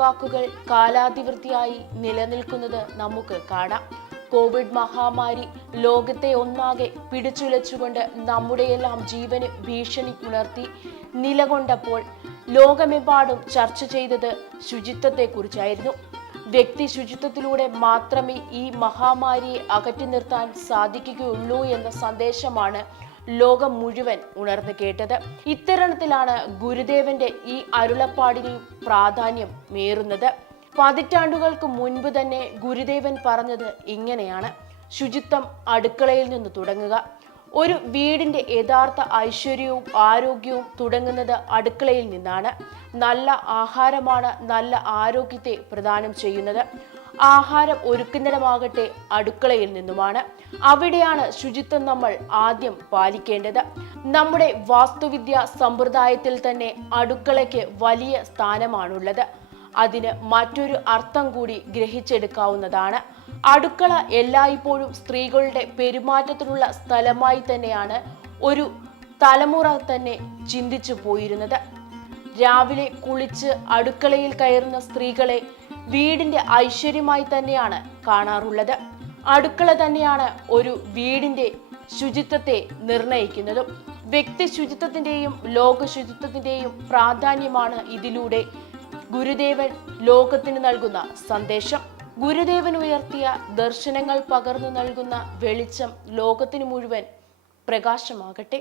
വാക്കുകൾ കാലാതിവൃത്തിയായി നിലനിൽക്കുന്നത് നമുക്ക് കാണാം. കോവിഡ് മഹാമാരി ലോകത്തെ ഒന്നാകെ പിടിച്ചുലച്ചുകൊണ്ട് നമ്മുടെയെല്ലാം ജീവന് ഭീഷണി ഉണർത്തി നിലകൊണ്ടപ്പോൾ ലോകമെമ്പാടും ചർച്ച ചെയ്തത് ശുചിത്വത്തെക്കുറിച്ചായിരുന്നു. വ്യക്തി ശുചിത്വത്തിലൂടെ മാത്രമേ ഈ മഹാമാരിയെ അകറ്റി നിർത്താൻ സാധിക്കുകയുള്ളൂ എന്ന സന്ദേശമാണ് ലോകം മുഴുവൻ ഉണർന്നു കേട്ടത്. ഇത്തരണത്തിലാണ് ഗുരുദേവന്റെ ഈ അരുളപ്പാടിന് പ്രാധാന്യം മേറുന്നത്. പതിറ്റാണ്ടുകൾക്ക് മുൻപ് തന്നെ ഗുരുദേവൻ പറഞ്ഞത് ഇങ്ങനെയാണ്: ശുചിത്വം അടുക്കളയിൽ നിന്ന് തുടങ്ങുക. ഒരു വീടിന്റെ യഥാർത്ഥ ഐശ്വര്യവും ആരോഗ്യവും തുടങ്ങുന്നത് അടുക്കളയിൽ നിന്നാണ്. നല്ല ആഹാരമാണ് നല്ല ആരോഗ്യത്തെ പ്രദാനം ചെയ്യുന്നത്. ആഹാരം ഒരുക്കുന്നിടമാകട്ടെ അടുക്കളയിൽ നിന്നുമാണ്. അവിടെയാണ് ശുചിത്വം നമ്മൾ ആദ്യം പാലിക്കേണ്ടത്. നമ്മുടെ വാസ്തുവിദ്യാ സമ്പ്രദായത്തിൽ തന്നെ അടുക്കളയ്ക്ക് വലിയ സ്ഥാനമാണുള്ളത്. അതിന് മറ്റൊരു അർത്ഥം കൂടി ഗ്രഹിച്ചെടുക്കാവുന്നതാണ്. അടുക്കള എല്ലായ്പ്പോഴും സ്ത്രീകളുടെ പെരുമാറ്റത്തിനുള്ള സ്ഥലമായി തന്നെയാണ് ഒരു തലമുറ തന്നെ ചിന്തിച്ചു പോയിരുന്നത്. രാവിലെ കുളിച്ച് അടുക്കളയിൽ കയറുന്ന സ്ത്രീകളെ വീടിന്റെ ഐശ്വര്യമായി തന്നെയാണ് കാണാറുള്ളത്. അടുക്കള തന്നെയാണ് ഒരു വീടിന്റെ ശുചിത്വത്തെ നിർണയിക്കുന്നതും. വ്യക്തി ശുചിത്വത്തിന്റെയും ലോക ശുചിത്വത്തിന്റെയും പ്രാധാന്യമാണ് ഇതിലൂടെ ഗുരുദേവൻ ലോകത്തിന് നൽകുന്ന സന്ദേശം. ഗുരുദേവൻ ഉയർത്തിയ ദർശനങ്ങൾ പകർന്നു നൽകുന്ന വെളിച്ചം ലോകത്തിന് മുഴുവൻ പ്രകാശമാകട്ടെ.